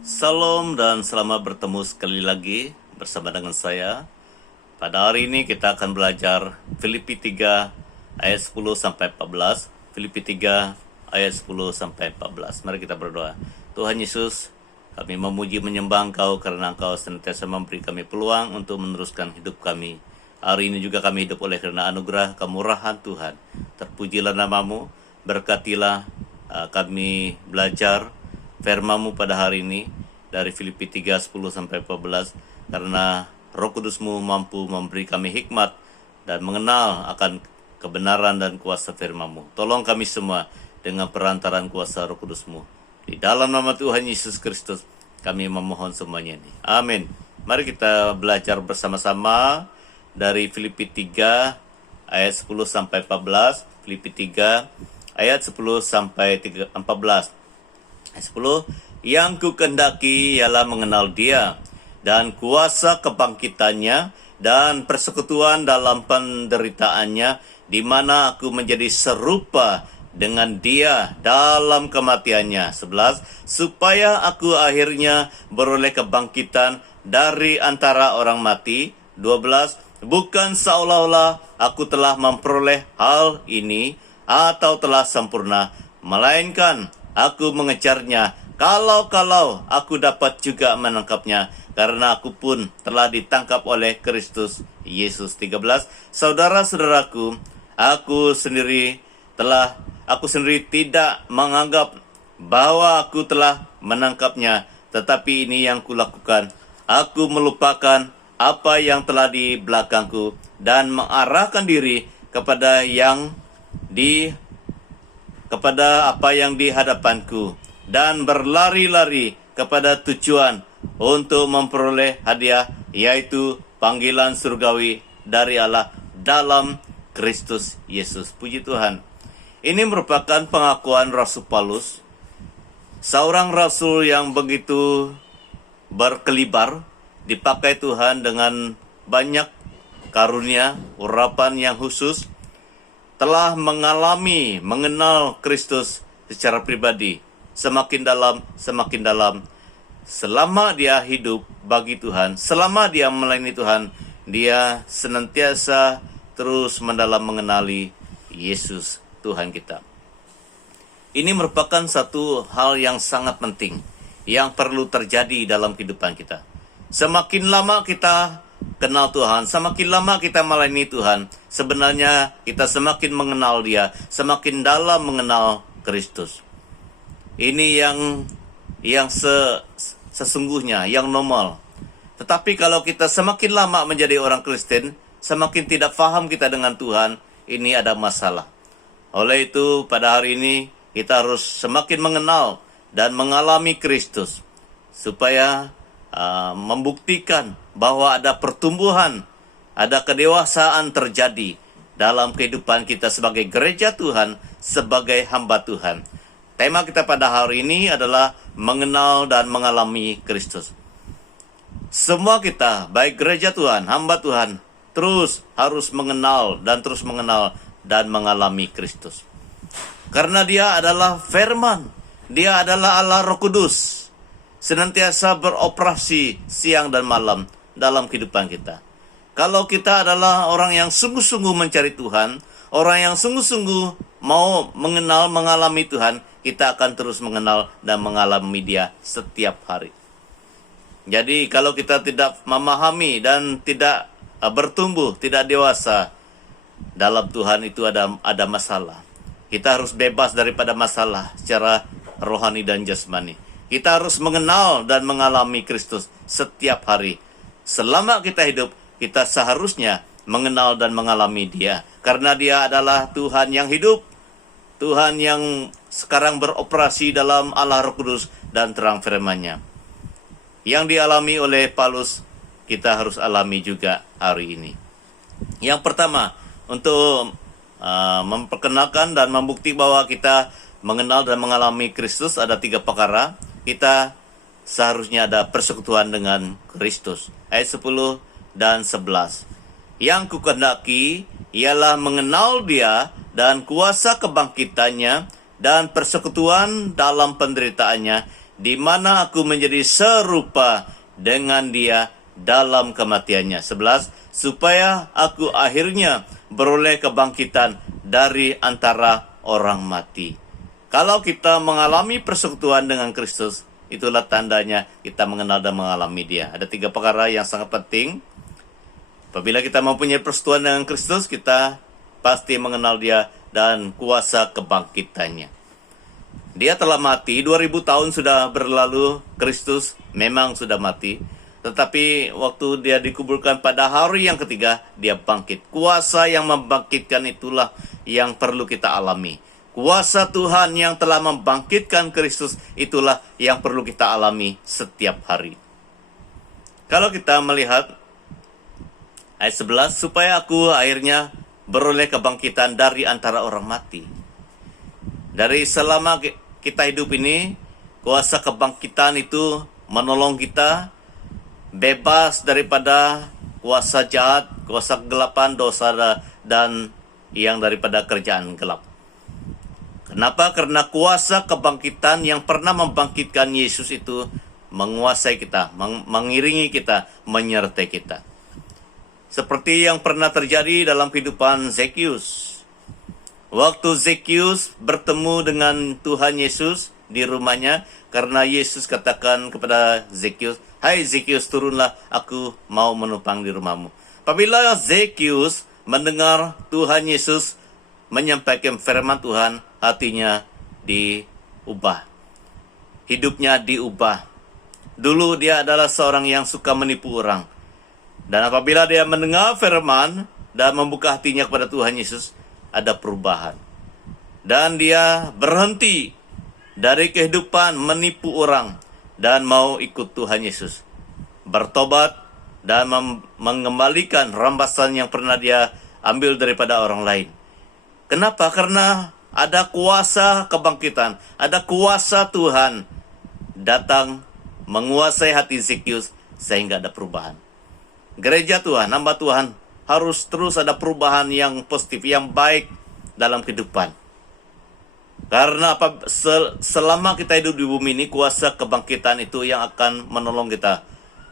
Salam dan selamat bertemu sekali lagi bersama dengan saya. Pada hari ini kita akan belajar Filipi 3 ayat 10 sampai 14. Filipi 3 ayat 10 sampai 14. Mari kita berdoa. Tuhan Yesus, kami memuji menyembah Engkau karena Engkau senantiasa memberi kami peluang untuk meneruskan hidup kami. Hari ini juga kami hidup oleh karena anugerah kemurahan Tuhan. Terpujilah namamu, berkatilah kami belajar firman-Mu pada hari ini dari Filipi 3, 10 sampai 14, karena Roh Kudus-Mu mampu memberi kami hikmat dan mengenal akan kebenaran dan kuasa firman-Mu. Tolong kami semua dengan perantaran kuasa Roh Kudus-Mu. Di dalam nama Tuhan Yesus Kristus kami memohon semuanya ini. Amin. Mari kita belajar bersama-sama dari Filipi 3 ayat 10 sampai 14. Filipi 3 ayat 10 sampai 14. Ayat 10, yang ku kehendaki ialah mengenal Dia dan kuasa kebangkitannya dan persekutuan dalam penderitaannya, di mana aku menjadi serupa dengan Dia dalam kematiannya. 11, supaya aku akhirnya beroleh kebangkitan dari antara orang mati. 12, bukan seolah-olah aku telah memperoleh hal ini atau telah sempurna, melainkan aku mengejarnya, kalau aku dapat juga menangkapnya, karena aku pun telah ditangkap oleh Kristus Yesus. 13, saudara-saudaraku, aku sendiri tidak menganggap bahwa aku telah menangkapnya, tetapi ini yang kulakukan. Aku melupakan apa yang telah di belakangku dan mengarahkan diri kepada apa yang di hadapanku, dan berlari-lari kepada tujuan untuk memperoleh hadiah, yaitu panggilan surgawi dari Allah dalam Kristus Yesus. Puji Tuhan. Ini merupakan pengakuan Rasul Paulus, seorang rasul yang begitu berkelibar, dipakai Tuhan dengan banyak karunia, urapan yang khusus, telah mengenal Kristus secara pribadi, semakin dalam. Selama dia hidup bagi Tuhan, selama dia melayani Tuhan, dia senantiasa terus mendalam mengenali Yesus Tuhan kita. Ini merupakan satu hal yang sangat penting yang perlu terjadi dalam kehidupan kita. Semakin lama kita kenal Tuhan, semakin lama kita melayani Tuhan, sebenarnya kita semakin mengenal Dia, semakin dalam mengenal Kristus. Ini yang sesungguhnya, yang normal. Tetapi kalau kita semakin lama menjadi orang Kristen, semakin tidak paham kita dengan Tuhan, ini ada masalah. Oleh itu, pada hari ini kita harus semakin mengenal dan mengalami Kristus, supaya membuktikan bahwa ada pertumbuhan, ada kedewasaan terjadi dalam kehidupan kita sebagai gereja Tuhan, sebagai hamba Tuhan. Tema kita pada hari ini adalah mengenal dan mengalami Kristus. Semua kita, baik gereja Tuhan, hamba Tuhan, terus harus mengenal dan mengalami Kristus. Karena Dia adalah firman, Dia adalah Allah Roh Kudus, senantiasa beroperasi siang dan malam dalam kehidupan kita. Kalau kita adalah orang yang sungguh-sungguh mencari Tuhan, orang yang sungguh-sungguh mau mengalami Tuhan, kita akan terus mengenal dan mengalami Dia setiap hari. Jadi kalau kita tidak memahami dan tidak bertumbuh, tidak dewasa dalam Tuhan, itu ada masalah. Kita harus bebas daripada masalah secara rohani dan jasmani. Kita harus mengenal dan mengalami Kristus setiap hari. Selama kita hidup, kita seharusnya mengenal dan mengalami Dia. Karena Dia adalah Tuhan yang hidup, Tuhan yang sekarang beroperasi dalam Allah Roh Kudus dan terang firman-Nya. Yang dialami oleh Paulus, kita harus alami juga hari ini. Yang pertama, untuk memperkenalkan dan membukti bahwa kita mengenal dan mengalami Kristus, ada 3 perkara. Kita seharusnya ada persekutuan dengan Kristus. Ayat 10 dan 11. Yang kukehendaki ialah mengenal Dia dan kuasa kebangkitannya dan persekutuan dalam penderitaannya, di mana aku menjadi serupa dengan dia dalam kematiannya. 11, supaya aku akhirnya beroleh kebangkitan dari antara orang mati. Kalau kita mengalami persekutuan dengan Kristus, itulah tandanya kita mengenal dan mengalami dia. Ada 3 perkara yang sangat penting. Apabila kita mempunyai persekutuan dengan Kristus, kita pasti mengenal dia dan kuasa kebangkitannya. Dia telah mati, 2000 tahun sudah berlalu, Kristus memang sudah mati. Tetapi waktu dia dikuburkan pada hari yang ketiga, dia bangkit. Kuasa yang membangkitkan itulah yang perlu kita alami. Kuasa Tuhan yang telah membangkitkan Kristus itulah yang perlu kita alami setiap hari. Kalau kita melihat ayat 11, supaya aku akhirnya beroleh kebangkitan dari antara orang mati. Dari selama kita hidup ini, kuasa kebangkitan itu menolong kita bebas daripada kuasa jahat, kuasa kegelapan, dosa, dan yang daripada kerjaan gelap. Kenapa? Karena kuasa kebangkitan yang pernah membangkitkan Yesus itu menguasai kita, mengiringi kita, menyertai kita. Seperti yang pernah terjadi dalam kehidupan Zekius. Waktu Zekius bertemu dengan Tuhan Yesus di rumahnya, karena Yesus katakan kepada Zekius, "Hai Zekius, turunlah, aku mau menumpang di rumahmu." Apabila Zekius mendengar Tuhan Yesus menyampaikan firman Tuhan, hatinya diubah. Hidupnya diubah. Dulu dia adalah seorang yang suka menipu orang. Dan apabila dia mendengar firman dan membuka hatinya kepada Tuhan Yesus, ada perubahan. Dan dia berhenti dari kehidupan menipu orang dan mau ikut Tuhan Yesus. Bertobat dan mengembalikan rampasan yang pernah dia ambil daripada orang lain. Kenapa? Karena ada kuasa kebangkitan, ada kuasa Tuhan datang menguasai hati Zekius sehingga ada perubahan. Gereja Tuhan, hamba Tuhan harus terus ada perubahan yang positif, yang baik dalam kehidupan. Karena selama kita hidup di bumi ini, kuasa kebangkitan itu yang akan menolong kita.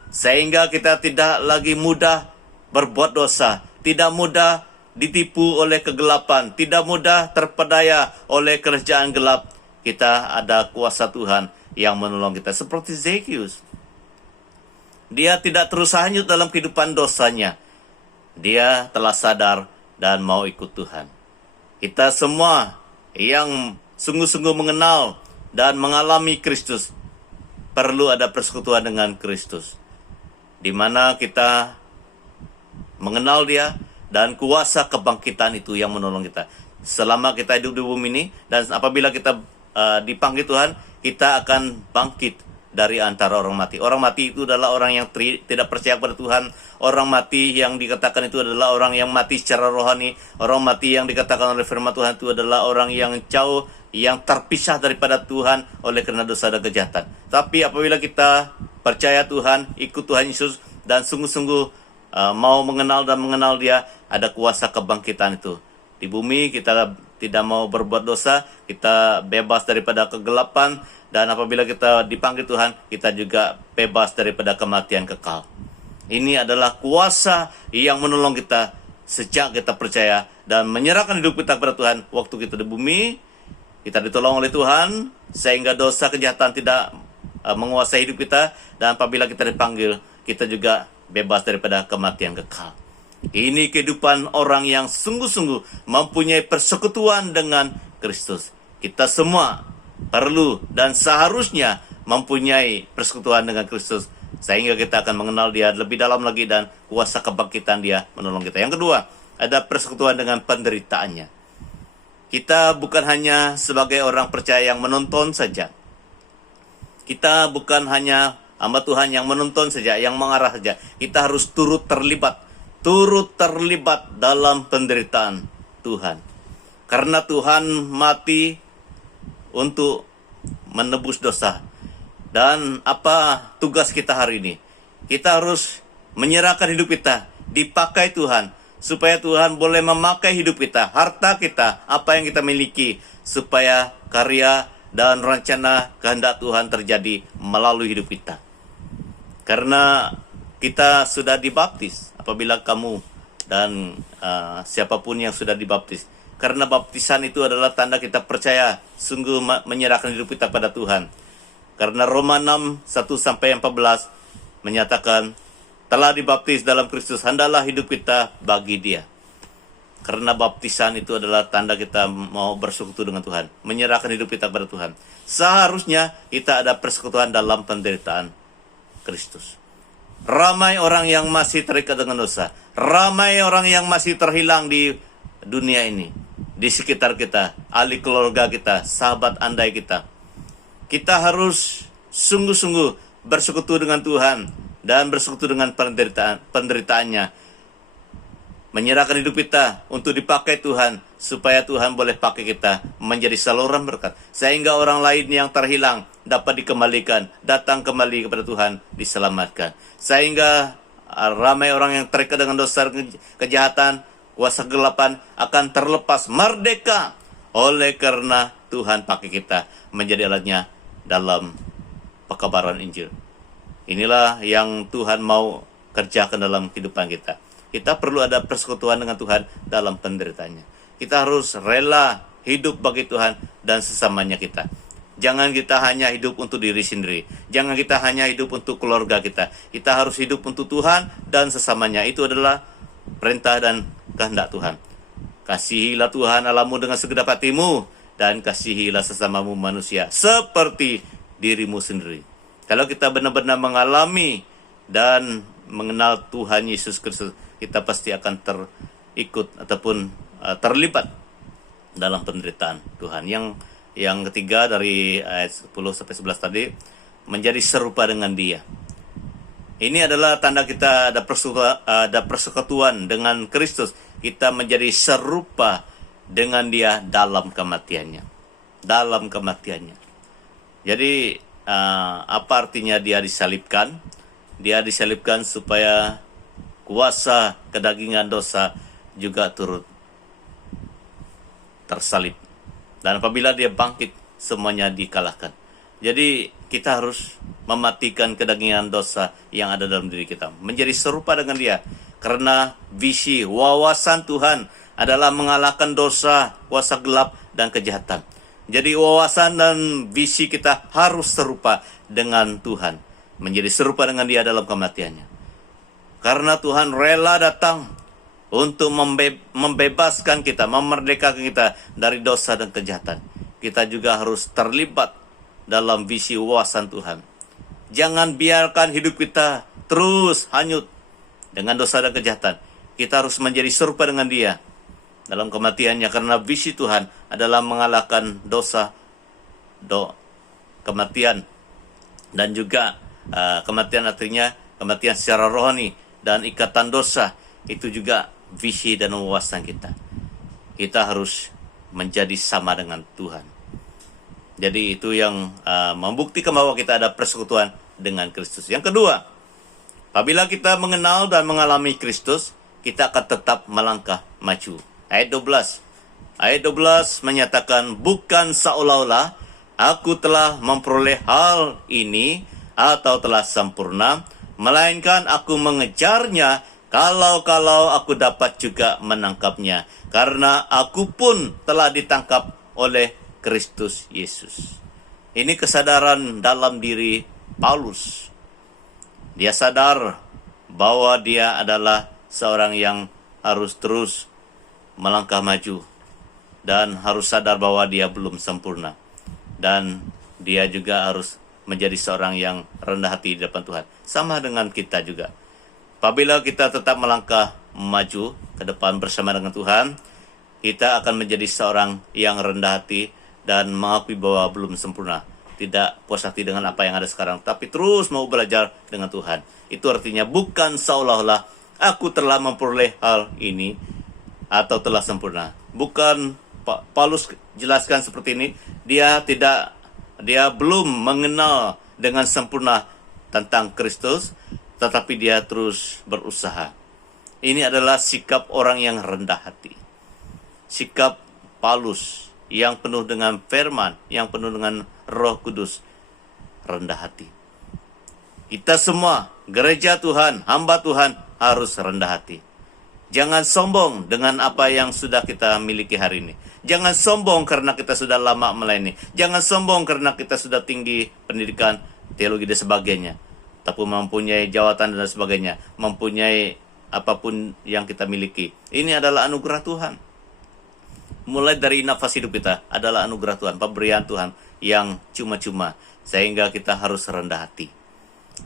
Sehingga kita tidak lagi mudah berbuat dosa, tidak mudah ditipu oleh kegelapan, tidak mudah terpedaya oleh kerajaan gelap. Kita ada kuasa Tuhan yang menolong kita. Seperti Zekius. Dia tidak terus hanyut dalam kehidupan dosanya. Dia telah sadar dan mau ikut Tuhan. Kita semua yang sungguh-sungguh mengenal dan mengalami Kristus, perlu ada persekutuan dengan Kristus. Di mana kita mengenal dia dan kuasa kebangkitan itu yang menolong kita. Selama kita hidup di bumi ini, dan apabila kita dipanggil Tuhan, kita akan bangkit dari antara orang mati. Orang mati itu adalah orang yang tidak percaya kepada Tuhan. Orang mati yang dikatakan itu adalah orang yang mati secara rohani. Orang mati yang dikatakan oleh firman Tuhan itu adalah orang yang jauh, yang terpisah daripada Tuhan oleh karena dosa dan kejahatan. Tapi apabila kita percaya Tuhan, ikut Tuhan Yesus, dan sungguh-sungguh mau mengenal dan mengenal dia, ada kuasa kebangkitan itu. Di bumi kita tidak mau berbuat dosa, kita bebas daripada kegelapan, dan apabila kita dipanggil Tuhan, kita juga bebas daripada kematian kekal. Ini adalah kuasa yang menolong kita sejak kita percaya dan menyerahkan hidup kita kepada Tuhan. Waktu kita di bumi, kita ditolong oleh Tuhan, sehingga dosa kejahatan tidak menguasai hidup kita. Dan apabila kita dipanggil, kita juga bebas daripada kematian kekal. Ini kehidupan orang yang sungguh-sungguh mempunyai persekutuan dengan Kristus. Kita semua perlu dan seharusnya mempunyai persekutuan dengan Kristus, sehingga kita akan mengenal dia lebih dalam lagi dan kuasa kebangkitan dia menolong kita. Yang kedua, ada persekutuan dengan penderitaannya. Kita bukan hanya sebagai orang percaya yang menonton saja. Kita bukan hanya hamba Tuhan yang menonton saja, yang mengarah saja. Kita harus turut terlibat dalam penderitaan Tuhan. Karena Tuhan mati untuk menebus dosa. Dan apa tugas kita hari ini? Kita harus menyerahkan hidup kita, dipakai Tuhan, supaya Tuhan boleh memakai hidup kita, harta kita, apa yang kita miliki, supaya karya dan rencana kehendak Tuhan terjadi melalui hidup kita. Karena kita sudah dibaptis, apabila kamu dan siapapun yang sudah dibaptis. Karena baptisan itu adalah tanda kita percaya, sungguh menyerahkan hidup kita pada Tuhan. Karena Roma 6, 1-14 menyatakan, telah dibaptis dalam Kristus, hendaklah hidup kita bagi Dia. Karena baptisan itu adalah tanda kita mau bersekutu dengan Tuhan, menyerahkan hidup kita kepada Tuhan. Seharusnya kita ada persekutuan dalam penderitaan Kristus. Ramai orang yang masih terikat dengan dosa, ramai orang yang masih terhilang di dunia ini, di sekitar kita, ahli keluarga kita, sahabat andai kita. Kita harus sungguh-sungguh bersekutu dengan Tuhan dan bersekutu dengan penderitaannya. Menyerahkan hidup kita untuk dipakai Tuhan, supaya Tuhan boleh pakai kita menjadi saluran berkat, sehingga orang lain yang terhilang dapat dikembalikan, datang kembali kepada Tuhan, diselamatkan. Sehingga ramai orang yang terikat dengan dosa kejahatan, kuasa kegelapan akan terlepas merdeka, oleh karena Tuhan pakai kita menjadi alatnya dalam pekabaran Injil. Inilah yang Tuhan mau kerjakan dalam kehidupan kita. Kita perlu ada persekutuan dengan Tuhan dalam penderitaannya. Kita harus rela hidup bagi Tuhan dan sesamanya kita. Jangan kita hanya hidup untuk diri sendiri. Jangan kita hanya hidup untuk keluarga kita. Kita harus hidup untuk Tuhan dan sesamanya. Itu adalah perintah dan kehendak Tuhan. Kasihilah Tuhan Allahmu dengan segenap hatimu, dan kasihilah sesamamu manusia seperti dirimu sendiri. Kalau kita benar-benar mengalami dan mengenal Tuhan Yesus Kristus, kita pasti akan terikut ataupun terlibat dalam penderitaan Tuhan. Yang ketiga dari ayat 10-11 tadi, menjadi serupa dengan Dia. Ini adalah tanda kita ada persekutuan dengan Kristus. Kita menjadi serupa dengan Dia dalam kematiannya. Dalam kematiannya. Jadi apa artinya Dia disalibkan? Dia disalibkan supaya kuasa kedagingan dosa juga turut tersalib. Dan apabila Dia bangkit, semuanya dikalahkan. Jadi kita harus mematikan kedagingan dosa yang ada dalam diri kita, menjadi serupa dengan Dia. Karena visi, wawasan Tuhan adalah mengalahkan dosa, kuasa gelap, dan kejahatan. Jadi wawasan dan visi kita harus serupa dengan Tuhan, menjadi serupa dengan Dia dalam kematiannya. Karena Tuhan rela datang untuk membebaskan kita, memerdekakan kita dari dosa dan kejahatan. Kita juga harus terlibat dalam visi wawasan Tuhan. Jangan biarkan hidup kita terus hanyut dengan dosa dan kejahatan. Kita harus menjadi serupa dengan Dia dalam kematiannya, karena visi Tuhan adalah mengalahkan dosa, kematian, dan juga kematian artinya kematian secara rohani, dan ikatan dosa. Itu juga visi dan wawasan kita. Kita harus menjadi sama dengan Tuhan. Jadi itu yang membuktikan bahwa kita ada persekutuan dengan Kristus. Yang kedua, apabila kita mengenal dan mengalami Kristus, kita akan tetap melangkah maju. Ayat 12. Ayat 12 menyatakan, bukan seolah-olah aku telah memperoleh hal ini atau telah sempurna, melainkan aku mengejarnya kalau aku dapat juga menangkapnya. Karena aku pun telah ditangkap oleh Kristus Yesus. Ini kesadaran dalam diri Paulus. Dia sadar bahwa dia adalah seorang yang harus terus melangkah maju, dan harus sadar bahwa dia belum sempurna, dan dia juga harus menjadi seorang yang rendah hati di depan Tuhan. Sama dengan kita juga. Apabila kita tetap melangkah maju ke depan bersama dengan Tuhan, kita akan menjadi seorang yang rendah hati dan mengakui bahwa belum sempurna. Tidak puas hati dengan apa yang ada sekarang, tapi terus mau belajar dengan Tuhan. Itu artinya bukan seolah-olah aku telah memperoleh hal ini atau telah sempurna. Bukan, Paulus jelaskan seperti ini, dia belum mengenal dengan sempurna tentang Kristus, tetapi dia terus berusaha. Ini adalah sikap orang yang rendah hati. Sikap Paulus yang penuh dengan firman, yang penuh dengan Roh Kudus, rendah hati. Kita semua, gereja Tuhan, hamba Tuhan, harus rendah hati. Jangan sombong dengan apa yang sudah kita miliki hari ini. Jangan sombong karena kita sudah lama melayani. Jangan sombong karena kita sudah tinggi pendidikan, teologi dan sebagainya. Tapi mempunyai jawatan dan sebagainya. Mempunyai apapun yang kita miliki. Ini adalah anugerah Tuhan. Mulai dari nafas hidup kita adalah anugerah Tuhan, pemberian Tuhan yang cuma-cuma. Sehingga kita harus rendah hati.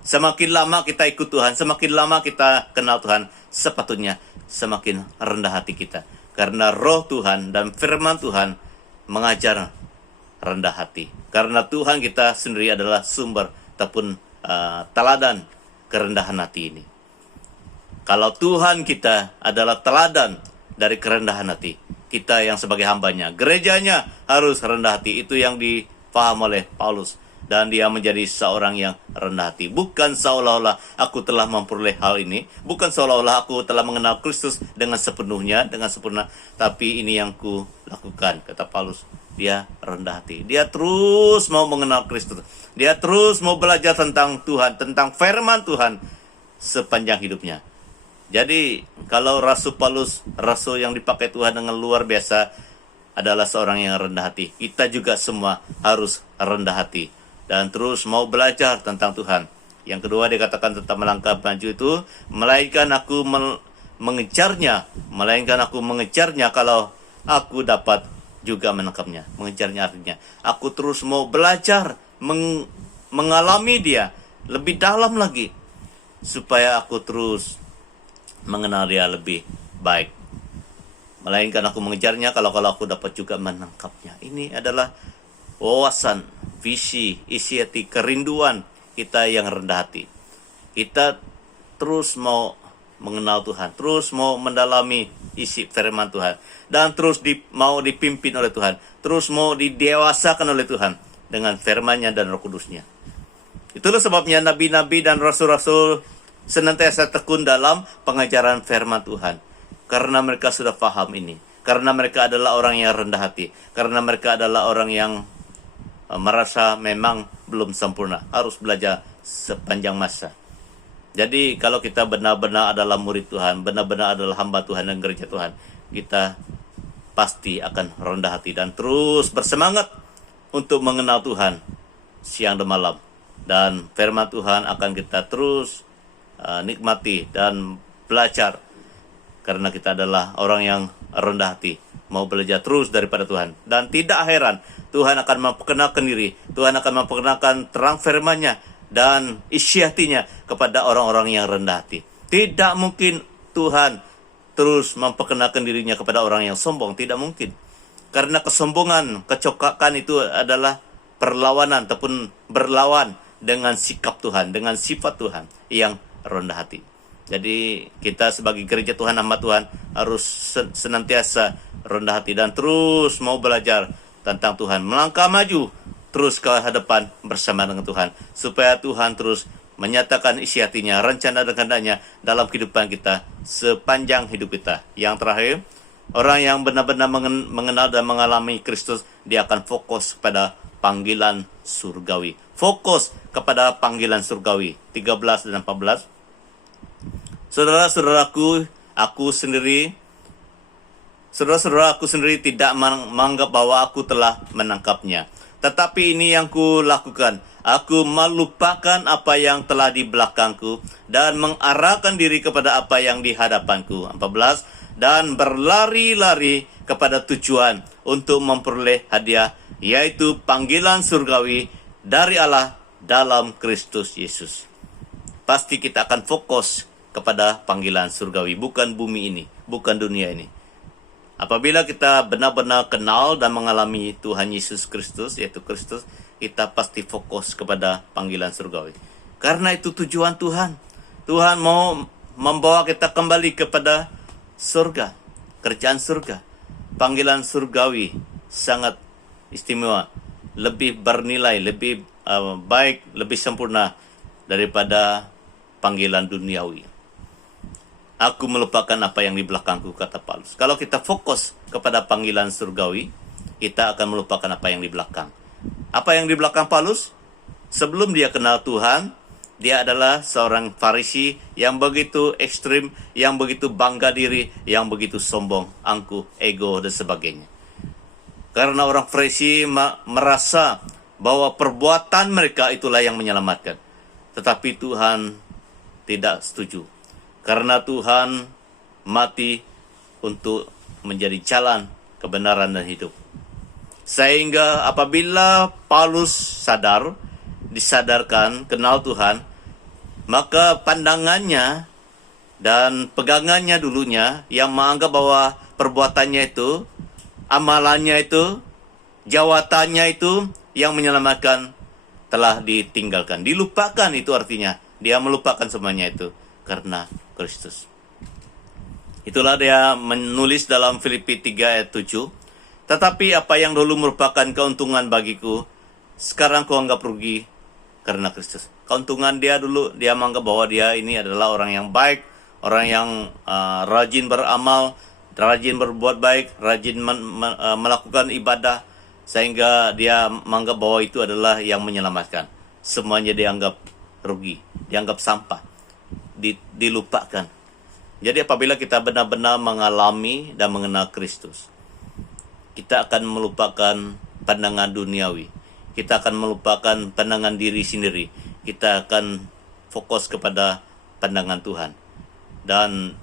Semakin lama kita ikut Tuhan, semakin lama kita kenal Tuhan, sepatutnya semakin rendah hati kita. Karena roh Tuhan dan firman Tuhan mengajar rendah hati. Karena Tuhan kita sendiri adalah sumber ataupun teladan kerendahan hati ini. Kalau Tuhan kita adalah teladan dari kerendahan hati, kita yang sebagai hambanya, gerejanya harus rendah hati. Itu yang dipaham oleh Paulus. Dan dia menjadi seorang yang rendah hati. Bukan seolah-olah aku telah memperoleh hal ini. Bukan seolah-olah aku telah mengenal Kristus dengan sepenuhnya, dengan sempurna. Tapi ini yang ku lakukan, kata Paulus. Dia rendah hati. Dia terus mau mengenal Kristus. Dia terus mau belajar tentang Tuhan, tentang firman Tuhan sepanjang hidupnya. Jadi kalau Rasul Paulus, rasul yang dipakai Tuhan dengan luar biasa, adalah seorang yang rendah hati. Kita juga semua harus rendah hati dan terus mau belajar tentang Tuhan. Yang kedua dikatakan tentang melangkah maju itu, melainkan aku mengejarnya kalau aku dapat juga menangkapnya. Mengejarnya artinya aku terus mau belajar mengalami dia lebih dalam lagi supaya aku terus mengenal dia lebih baik. Melainkan aku mengejarnya kalau aku dapat juga menangkapnya. Ini adalah wawasan, visi, isi hati, kerinduan kita yang rendah hati. Kita terus mau mengenal Tuhan, terus mau mendalami isi firman Tuhan, dan terus mau dipimpin oleh Tuhan, terus mau didewasakan oleh Tuhan dengan firman-Nya dan Roh Kudus-Nya. Itulah sebabnya nabi-nabi dan rasul-rasul senantiasa tekun dalam pengajaran firman Tuhan. Karena mereka sudah paham ini. Karena mereka adalah orang yang rendah hati. Karena mereka adalah orang yang merasa memang belum sempurna. Harus belajar sepanjang masa. Jadi kalau kita benar-benar adalah murid Tuhan, benar-benar adalah hamba Tuhan dan gereja Tuhan, kita pasti akan rendah hati dan terus bersemangat untuk mengenal Tuhan siang dan malam. Dan firman Tuhan akan kita terus nikmati dan belajar. Karena kita adalah orang yang rendah hati, mau belajar terus daripada Tuhan. Dan tidak heran, Tuhan akan memperkenalkan diri, Tuhan akan memperkenalkan terang firman-Nya dan isi hatinya kepada orang-orang yang rendah hati. Tidak mungkin Tuhan terus memperkenalkan dirinya kepada orang yang sombong, tidak mungkin. Karena kesombongan, kecokakan itu adalah perlawanan ataupun berlawan dengan sikap Tuhan, dengan sifat Tuhan yang rendah hati. Jadi kita sebagai gereja Tuhan, hamba Tuhan, harus senantiasa rendah hati dan terus mau belajar tentang Tuhan, melangkah maju terus ke hadapan bersama dengan Tuhan, supaya Tuhan terus menyatakan isi hatinya, rencana dan kehendaknya dalam kehidupan kita sepanjang hidup kita. Yang terakhir, orang yang benar-benar mengenal dan mengalami Kristus, dia akan fokus pada panggilan surgawi. Fokus kepada panggilan surgawi. 13 dan 14. Saudara-saudaraku, aku sendiri tidak menganggap bahwa aku telah menangkapnya. Tetapi ini yang kulakukan. Aku melupakan apa yang telah di belakangku dan mengarahkan diri kepada apa yang di hadapanku. 14. Dan berlari-lari kepada tujuan untuk memperoleh hadiah, yaitu panggilan surgawi dari Allah dalam Kristus Yesus. Pasti kita akan fokus kepada panggilan surgawi, bukan bumi ini, bukan dunia ini. Apabila kita benar-benar kenal dan mengalami Tuhan Yesus Kristus, yaitu Kristus, kita pasti fokus kepada panggilan surgawi. Karena itu tujuan Tuhan. Tuhan mau membawa kita kembali kepada surga, kerjaan surga. Panggilan surgawi sangat istimewa, lebih bernilai, lebih baik, lebih sempurna daripada panggilan duniawi. Aku melupakan apa yang di belakangku, kata Paulus. Kalau kita fokus kepada panggilan surgawi, kita akan melupakan apa yang di belakang. Apa yang di belakang Paulus? Sebelum dia kenal Tuhan, dia adalah seorang Farisi yang begitu ekstrim, yang begitu bangga diri, yang begitu sombong, angkuh, ego, dan sebagainya. Karena orang Farisi merasa bahwa perbuatan mereka itulah yang menyelamatkan. Tetapi Tuhan tidak setuju. Karena Tuhan mati untuk menjadi jalan kebenaran dan hidup. Sehingga apabila Paulus disadarkan, kenal Tuhan, maka pandangannya dan pegangannya dulunya yang menganggap bahwa perbuatannya itu, amalannya itu, jawatannya itu yang menyelamatkan telah ditinggalkan. Dilupakan itu artinya. Dia melupakan semuanya itu karena Kristus. Itulah dia menulis dalam Filipi 3 ayat 7. Tetapi apa yang dulu merupakan keuntungan bagiku, sekarang kuanggap rugi karena Kristus. Keuntungan dia dulu, dia menganggap bahwa dia ini adalah orang yang baik, orang yang rajin beramal, rajin berbuat baik, rajin melakukan ibadah, sehingga dia menganggap bahwa itu adalah yang menyelamatkan. Semuanya dianggap rugi, dianggap sampah, dilupakan. Jadi apabila kita benar-benar mengalami dan mengenal Kristus, kita akan melupakan pandangan duniawi. Kita akan melupakan pandangan diri sendiri. Kita akan fokus kepada pandangan Tuhan dan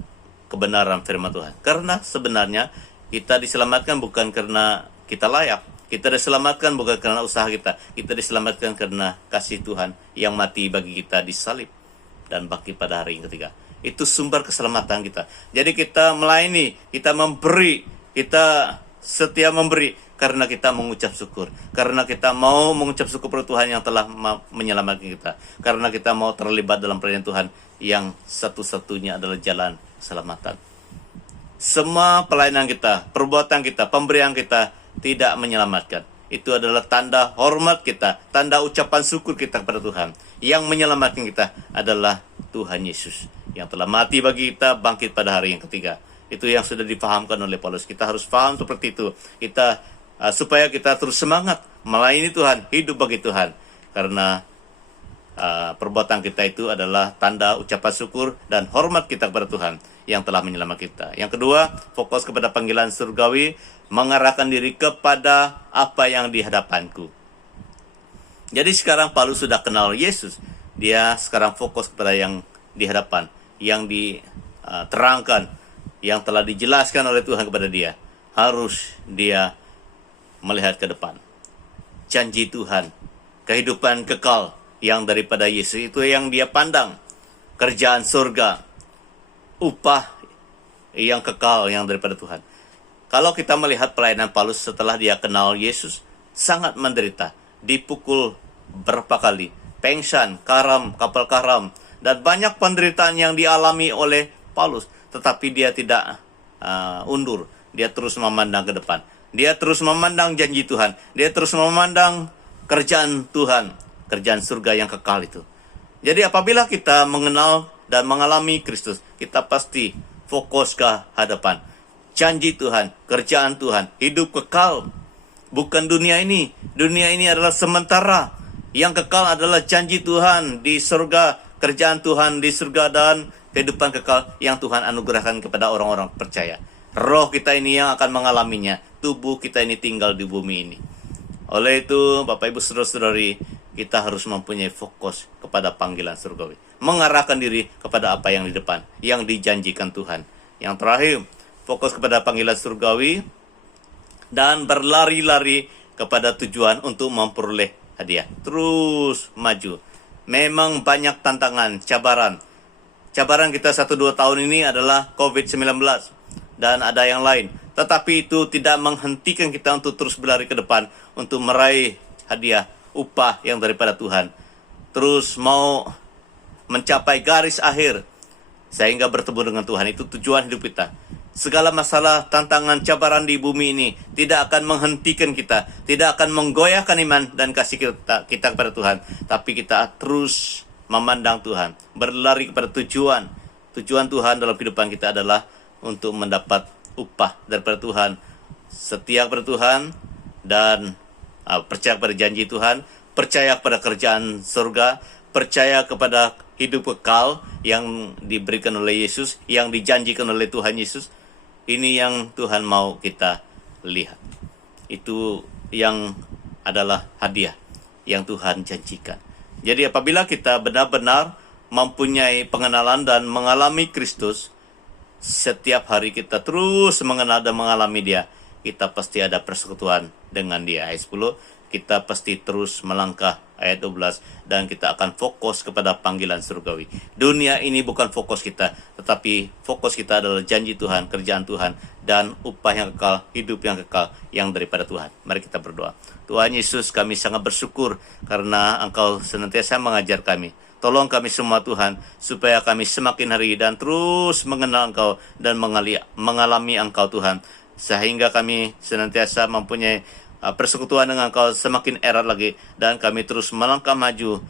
kebenaran firman Tuhan. Karena sebenarnya kita diselamatkan bukan karena kita layak. Kita diselamatkan bukan karena usaha kita. Kita diselamatkan karena kasih Tuhan yang mati bagi kita di salib dan bangkit pada hari yang ketiga. Itu sumber keselamatan kita. Jadi kita melayani, kita memberi, kita setia memberi karena kita mengucap syukur, karena kita mau mengucap syukur pada Tuhan yang telah menyelamatkan kita, karena kita mau terlibat dalam pelayanan Tuhan yang satu-satunya adalah jalan keselamatan. Semua pelayanan kita, perbuatan kita, pemberian kita tidak menyelamatkan. Itu adalah tanda hormat kita, tanda ucapan syukur kita kepada Tuhan. Yang menyelamatkan kita adalah Tuhan Yesus yang telah mati bagi kita, bangkit pada hari yang ketiga. Itu yang sudah dipahamkan oleh Paulus. Kita harus paham seperti itu. Kita supaya kita terus semangat melayani Tuhan, hidup bagi Tuhan. Karena perbuatan kita itu adalah tanda ucapan syukur dan hormat kita kepada Tuhan yang telah menyelamatkan kita. Yang kedua, fokus kepada panggilan surgawi, mengarahkan diri kepada apa yang di hadapanku. Jadi sekarang Paulus sudah kenal Yesus. Dia sekarang fokus kepada yang di hadapan, yang diterangkan, yang telah dijelaskan oleh Tuhan kepada dia. Harus dia melihat ke depan. Janji Tuhan, kehidupan kekal yang daripada Yesus itu yang dia pandang. Kerjaan surga, upah yang kekal yang daripada Tuhan. Kalau kita melihat pelayanan Paulus setelah dia kenal Yesus, sangat menderita. Dipukul berapa kali, pengsan, karam, kapal karam, dan banyak penderitaan yang dialami oleh Paulus. Tetapi dia tidak undur. Dia terus memandang ke depan. Dia terus memandang janji Tuhan. Dia terus memandang kerjaan Tuhan. Kerjaan surga yang kekal itu. Jadi apabila kita mengenal dan mengalami Kristus, kita pasti fokus ke hadapan. Janji Tuhan, kerjaan Tuhan, hidup kekal. Bukan dunia ini. Dunia ini adalah sementara. Yang kekal adalah janji Tuhan di surga. Kerjaan Tuhan di surga dan kehidupan kekal yang Tuhan anugerahkan kepada orang-orang percaya. Roh kita ini yang akan mengalaminya. Tubuh kita ini tinggal di bumi ini. Oleh itu, Bapak Ibu Saudara-saudari, kita harus mempunyai fokus kepada panggilan surgawi. Mengarahkan diri kepada apa yang di depan, yang dijanjikan Tuhan. Yang terakhir, fokus kepada panggilan surgawi dan berlari-lari kepada tujuan untuk memperoleh hadiah. Terus maju. Memang banyak tantangan, cabaran. Cabaran kita 1-2 tahun ini adalah COVID-19 dan ada yang lain. Tetapi itu tidak menghentikan kita untuk terus berlari ke depan untuk meraih hadiah, upah yang daripada Tuhan. Terus mau mencapai garis akhir sehingga bertemu dengan Tuhan. Itu tujuan hidup kita. Segala masalah, tantangan, cabaran di bumi ini tidak akan menghentikan kita, tidak akan menggoyahkan iman dan kasih kita kepada Tuhan. Tapi kita terus memandang Tuhan, berlari kepada tujuan. Tujuan Tuhan dalam kehidupan kita adalah untuk mendapat upah daripada Tuhan, setia kepada Tuhan, dan percaya pada janji Tuhan, percaya pada kerjaan surga, percaya kepada hidup kekal yang diberikan oleh Yesus, yang dijanjikan oleh Tuhan Yesus. Ini yang Tuhan mau kita lihat. Itu yang adalah hadiah yang Tuhan janjikan. Jadi apabila kita benar-benar mempunyai pengenalan dan mengalami Kristus, setiap hari kita terus mengenal dan mengalami Dia, kita pasti ada persekutuan dengan Dia. Ayat 10, kita pasti terus melangkah. Ayat 12, dan kita akan fokus kepada panggilan surgawi. Dunia ini bukan fokus kita, tetapi fokus kita adalah janji Tuhan, kerjaan Tuhan, dan upah yang kekal, hidup yang kekal yang daripada Tuhan. Mari kita berdoa. Tuhan Yesus, kami sangat bersyukur karena Engkau senantiasa mengajar kami. Tolong kami semua Tuhan, supaya kami semakin hari dan terus mengenal Engkau dan mengalami Engkau Tuhan, sehingga kami senantiasa mempunyai persekutuan dengan Engkau semakin erat lagi, dan kami terus melangkah maju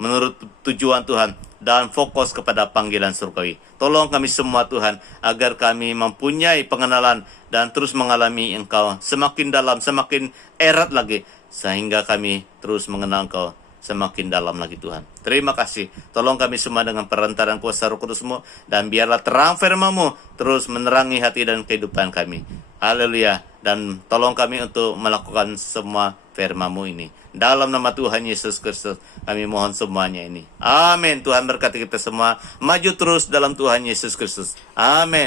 menurut tujuan Tuhan dan fokus kepada panggilan surgawi. Tolong kami semua Tuhan, agar kami mempunyai pengenalan dan terus mengalami Engkau semakin dalam, semakin erat lagi, sehingga kami terus mengenal Engkau semakin dalam lagi Tuhan. Terima kasih. Tolong kami semua dengan perantaraan kuasa Roh Kudus-Mu, dan biarlah terang firman-Mu terus menerangi hati dan kehidupan kami. Haleluya. Dan tolong kami untuk melakukan semua firman-Mu ini. Dalam nama Tuhan Yesus Kristus kami mohon semuanya ini. Amin. Tuhan berkati kita semua. Maju terus dalam Tuhan Yesus Kristus. Amin.